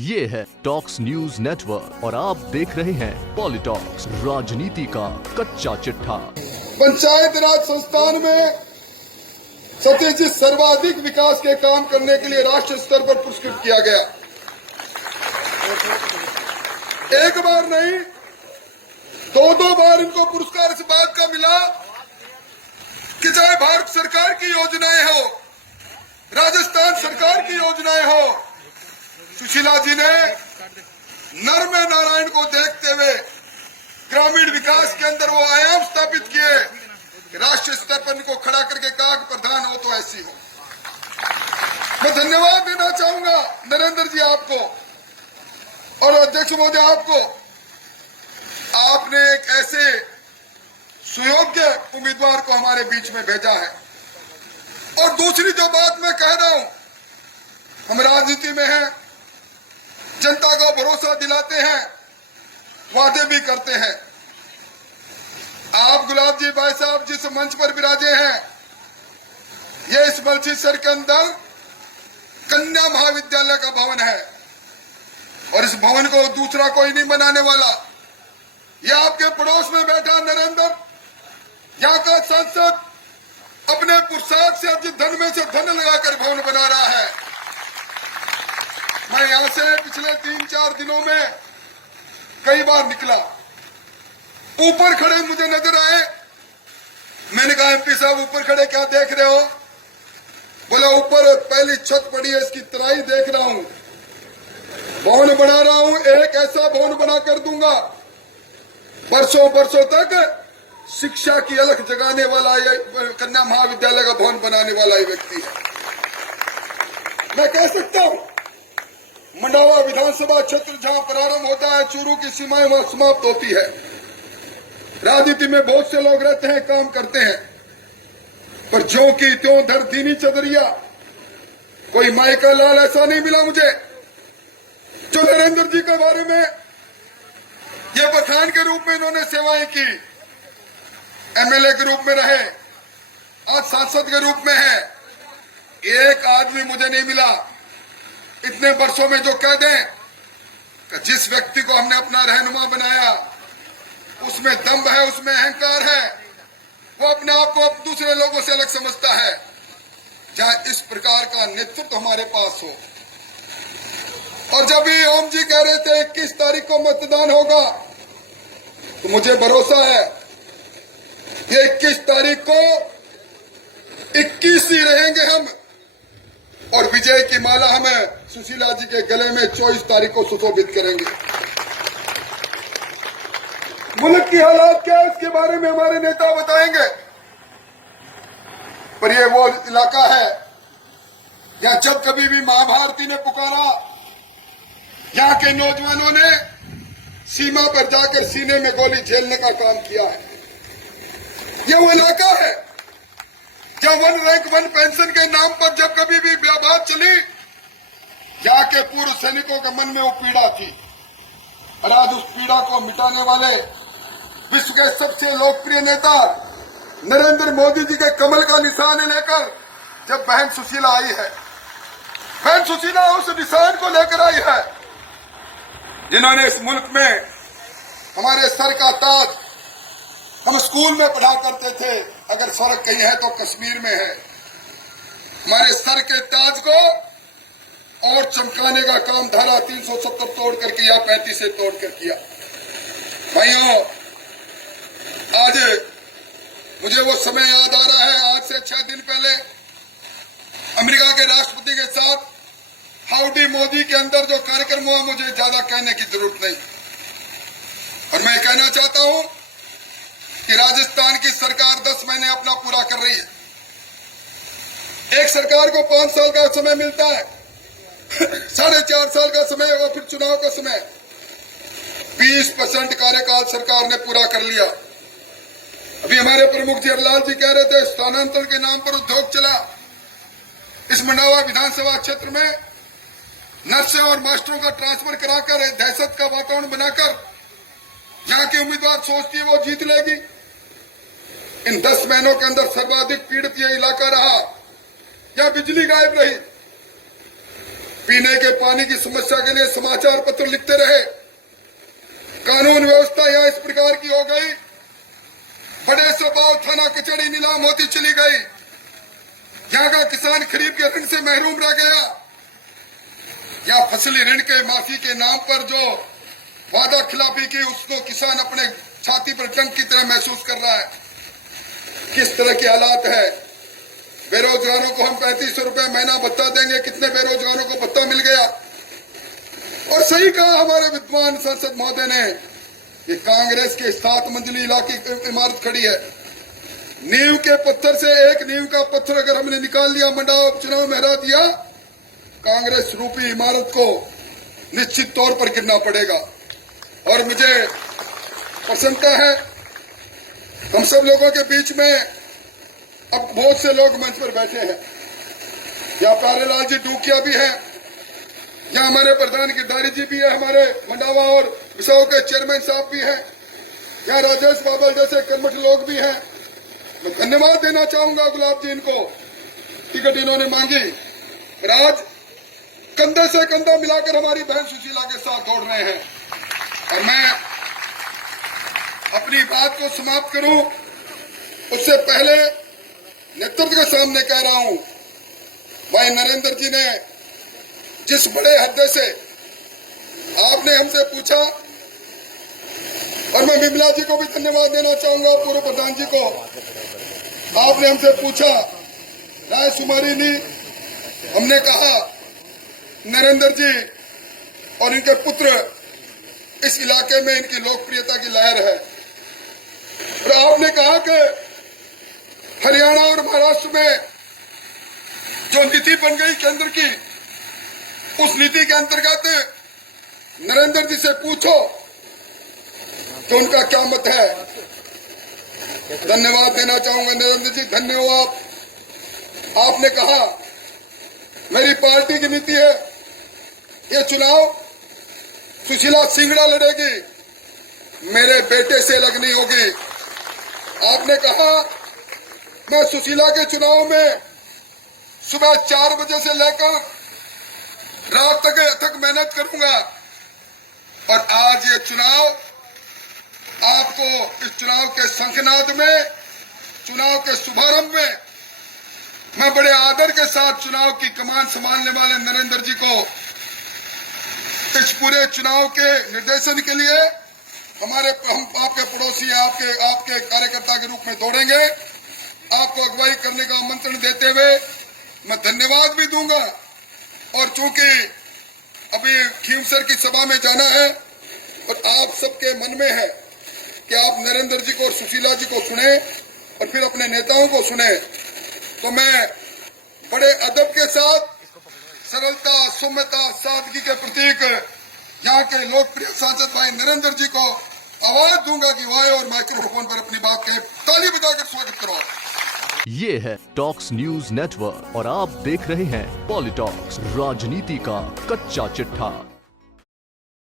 ये है talks news network और आप देख रहे हैं पॉलिटॉक्स, राजनीति का कच्चा चिट्ठा। पंचायत राज संस्थान में सत्यजित सर्वाधिक विकास के काम करने के लिए राष्ट्रीय स्तर पर पुरस्कृत किया गया। एक बार नहीं, दो बार इनको पुरस्कार इस बात का मिला कि चाहे भारत सरकार की योजनाएं हो, राजस्थान सरकार की योजनाएं हो, सुशीला जी ने नर में नारायण को देखते हुए ग्रामीण विकास के अंदर वो आयाम स्थापित किए, राष्ट्रीय स्तर पर इनको खड़ा करके कहा कि प्रधान हो तो ऐसी हो। मैं धन्यवाद देना चाहूंगा नरेंद्र जी आपको और अध्यक्ष महोदय आपको। आपने एक ऐसे सुयोग्य उम्मीदवार को हमारे बीच में भेजा है। और दूसरी जो बात मैं कह रहा हूं, हम राजनीति में हैं, जनता को भरोसा दिलाते हैं, वादे भी करते हैं। आप गुलाब जी भाई साहब जिस मंच पर विराजे हैं, ये इस मलसीसर के अंदर कन्या महाविद्यालय का भवन है और इस भवन को दूसरा कोई नहीं बनाने वाला। ये आपके पड़ोस में बैठा नरेंद्र, यहाँ का सांसद अपने पुरुषार्थ से अपने धन में से धन लगाकर भवन बना रहा है। मैं यहां से पिछले 3-4 दिनों में कई बार निकला, ऊपर खड़े मुझे नजर आए। मैंने कहा एमपी साहब ऊपर खड़े क्या देख रहे हो? बोला ऊपर पहली छत पड़ी है, इसकी तराई देख रहा हूं, भवन बना रहा हूं, एक ऐसा भवन बना कर दूंगा बरसों बरसों तक शिक्षा की अलख जगाने वाला कन्या महाविद्यालय का भवन बनाने वाला ये व्यक्ति है। मैं कह सकता हूं मंडावा विधानसभा क्षेत्र जहां प्रारंभ होता है, चूरू की सीमाएं वहां समाप्त होती है। राजनीति में बहुत से लोग रहते हैं, काम करते हैं, पर ज्यों की त्यों धर दीनी चदरिया, कोई माई का लाल ऐसा नहीं मिला मुझे जो नरेंद्र जी के बारे में ये बखान के रूप में इन्होंने सेवाएं की। एमएलए के रूप में रहे, आज सांसद के रूप में है। एक आदमी मुझे नहीं मिला इतने वर्षों में जो कह दें कि जिस व्यक्ति को हमने अपना रहनुमा बनाया उसमें दम्भ है, उसमें अहंकार है, वो अपने आप को दूसरे लोगों से अलग समझता है। जहां इस प्रकार का नेतृत्व हमारे पास हो। और जब ये ओम जी कह रहे थे 21 तारीख को मतदान होगा, तो मुझे भरोसा है ये 21 तारीख को 21 ही रहेंगे हम, और विजय की माला हमें सुशीला जी के गले में 24 तारीख को सुशोभित करेंगे। मुल्क की हालात क्या है इसके बारे में हमारे नेता बताएंगे, पर यह वो इलाका है जहां जब कभी भी महाभारती ने पुकारा, यहाँ के नौजवानों ने सीमा पर जाकर सीने में गोली झेलने का काम किया है। ये वो इलाका है जहां 1 रैंक 1 पेंशन के नाम पर जब कभी भी बात चली, यहाँ के पूर्व सैनिकों के मन में वो पीड़ा थी, और आज उस पीड़ा को मिटाने वाले विश्व के सबसे लोकप्रिय नेता नरेंद्र मोदी जी के कमल का निशान लेकर जब बहन सुशीला आई है, बहन सुशीला उस निशान को लेकर आई है जिन्होंने इस मुल्क में हमारे सर का ताज, हम स्कूल में पढ़ा करते थे, अगर स्वर्ग कहीं है तो कश्मीर में है। हमारे सर के ताज को और चमकाने का काम धारा 370 तोड़कर किया, 35 से तोड़कर किया। भाइयों, आज मुझे वो समय याद आ रहा है, आज से 6 दिन पहले अमेरिका के राष्ट्रपति के साथ हाउडी मोदी के अंदर जो कार्यक्रम हुआ, मुझे ज्यादा कहने की जरूरत नहीं। और मैं कहना चाहता हूं कि राजस्थान की सरकार 10 महीने अपना पूरा कर रही है। एक सरकार को 5 साल का समय मिलता है, 4.5 साल का समय और फिर चुनाव का समय। 20% कार्यकाल सरकार ने पूरा कर लिया। अभी हमारे प्रमुख जवाहरलाल जी कह रहे थे स्थानांतरण के नाम पर उद्योग चला। इस मंडावा विधानसभा क्षेत्र में नर्सें और मास्टरों का ट्रांसफर कराकर दहशत का वातावरण बनाकर यहाँ की उम्मीदवार सोचती है वो जीत लेगी। इन 10 महीनों के अंदर सर्वाधिक पीड़ित यह इलाका रहा, यहाँ बिजली गायब रही। पीने के पानी की समस्या के लिए समाचार पत्र लिखते रहे। कानून व्यवस्था यहाँ इस प्रकार की हो गई, बड़े स्वभाव थाना कचहरी नीलाम होती चली गई। यहाँ का किसान खरीफ के ऋण से महरूम रह गया। या फसली ऋण के माफी के नाम पर जो वादा खिलाफी की, उसको किसान अपने छाती पर जंग की तरह महसूस कर रहा है। किस तरह के हालात है। बेरोजगारों को हम 3500 रुपए महीना भत्ता देंगे, कितने बेरोजगारों को भत्ता मिल गया। और सही कहा हमारे विद्वान सांसद महोदय ने, कि कांग्रेस के 7 मंजिली इलाके इमारत खड़ी है। नींव के पत्थर से एक नींव का पत्थर अगर हमने निकाल लिया, मंडावा उपचुनाव में हरा दिया, कांग्रेस रूपी इमारत को निश्चित तौर पर गिरना पड़ेगा। और मुझे प्रसन्नता है, हम सब लोगों के बीच में अब बहुत से लोग मंच पर बैठे हैं। यहाँ प्यारेलाल जी डूकिया भी है, यहाँ हमारे प्रधान गिरधारी जी भी है, हमारे मंडावा और विसाऊ के चेयरमैन साहब भी हैं, यहाँ राजेश बाबल जैसे कर्मठ लोग भी हैं। मैं धन्यवाद देना चाहूंगा गुलाब जी, इनको टिकट इन्होंने मांगी और आज कंधे से कंधा मिलाकर हमारी बहन सुशीला के साथ दौड़ रहे हैं। और मैं अपनी बात को समाप्त करूं उससे पहले नेतृत्व के सामने कह रहा हूं, भाई नरेंद्र जी ने जिस बड़े हृदय से आपने हमसे पूछा, और मैं विमला जी को भी धन्यवाद देना चाहूंगा, पूर्व प्रधान जी को, आपने हमसे पूछा, राय शुमारी ली, हमने कहा नरेंद्र जी और इनके पुत्र इस इलाके में इनकी लोकप्रियता की लहर है। और आपने कहा कि हरियाणा और महाराष्ट्र में जो नीति बन गई केंद्र की, उस नीति के अंतर्गत नरेंद्र जी से पूछो तो उनका क्या मत है। धन्यवाद देना चाहूंगा नरेंद्र जी, धन्यवाद। आपने कहा मेरी पार्टी की नीति है, ये चुनाव सुशीला सिंगड़ा लड़ेगी, मेरे बेटे से लगनी होगी। आपने कहा मैं सुशीला के चुनाव में सुबह 4 बजे से लेकर रात तक अथक मेहनत करूंगा। और आज ये चुनाव आपको इस चुनाव के शंखनाद में, चुनाव के शुभारंभ में, मैं बड़े आदर के साथ चुनाव की कमान संभालने वाले नरेंद्र जी को इस पूरे चुनाव के निर्देशन के लिए हम आपके पड़ोसी, आपके कार्यकर्ता के रूप में दौड़ेंगे। आपको अगुवाई करने का आमंत्रण देते हुए मैं धन्यवाद भी दूंगा। और चूंकि अभी खीमसर की सभा में जाना है और आप सबके मन में है कि आप नरेंद्र जी को और सुशीला जी को सुने और फिर अपने नेताओं को सुने, तो मैं बड़े अदब के साथ, सरलता, सौम्यता, सादगी के प्रतीक यहाँ के लोकप्रिय सांसद भाई नरेंद्र जी को आवाज दूंगा कि वो आए और माइक्रोफोन पर अपनी बात कहें। ताली बजाकर स्वागत करो। ये है टॉक्स न्यूज नेटवर्क और आप देख रहे हैं पॉलिटॉक्स, राजनीति का कच्चा चिट्ठा।